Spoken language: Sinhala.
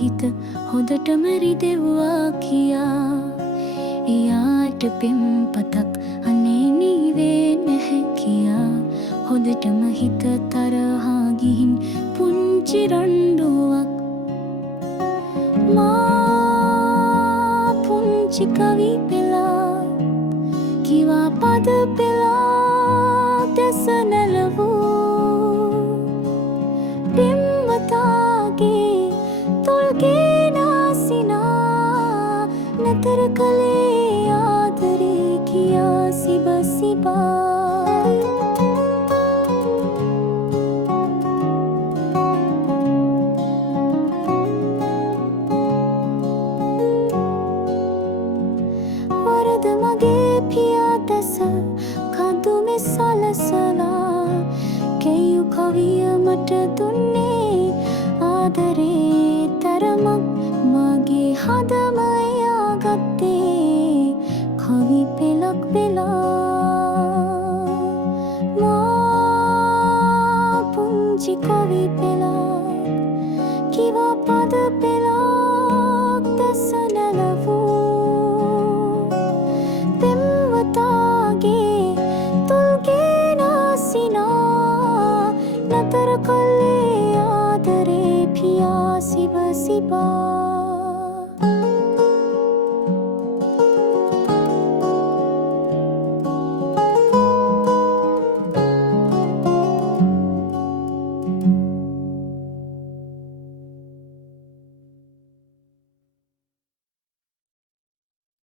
හිත හොඳටම රිදෙව්වා කියා එයාට පෙම්පතක් අනේ නීවේ නැහැ කියා හොඳටම හිත තරහා ගිහින් පුංචි රණ්ඩුවක් මා පුංචි කවි පෙළා කිවා පද පෙළා දැස නැලවූ පෙම්වතාගේ තොල්ගේ නාසිනා නතර කළේ ආදරේ කියා සිබ සිබා වරද මගේ පියා දැස කඳුමෙ සලසලා කෙයු කවිය මට දුන්නේ ආදරේ තරමක් මගේ හදම එයා ගත්තේ කවි පෙළක් වෙලා මා පුංචි කවි පෙළක් කිවා පද පෙළක් දැස නැලවූ පෙම්වතාගේ තොල්ගේ නාසිනා නතර කළේ ආදරේ පියා සිබ සිබා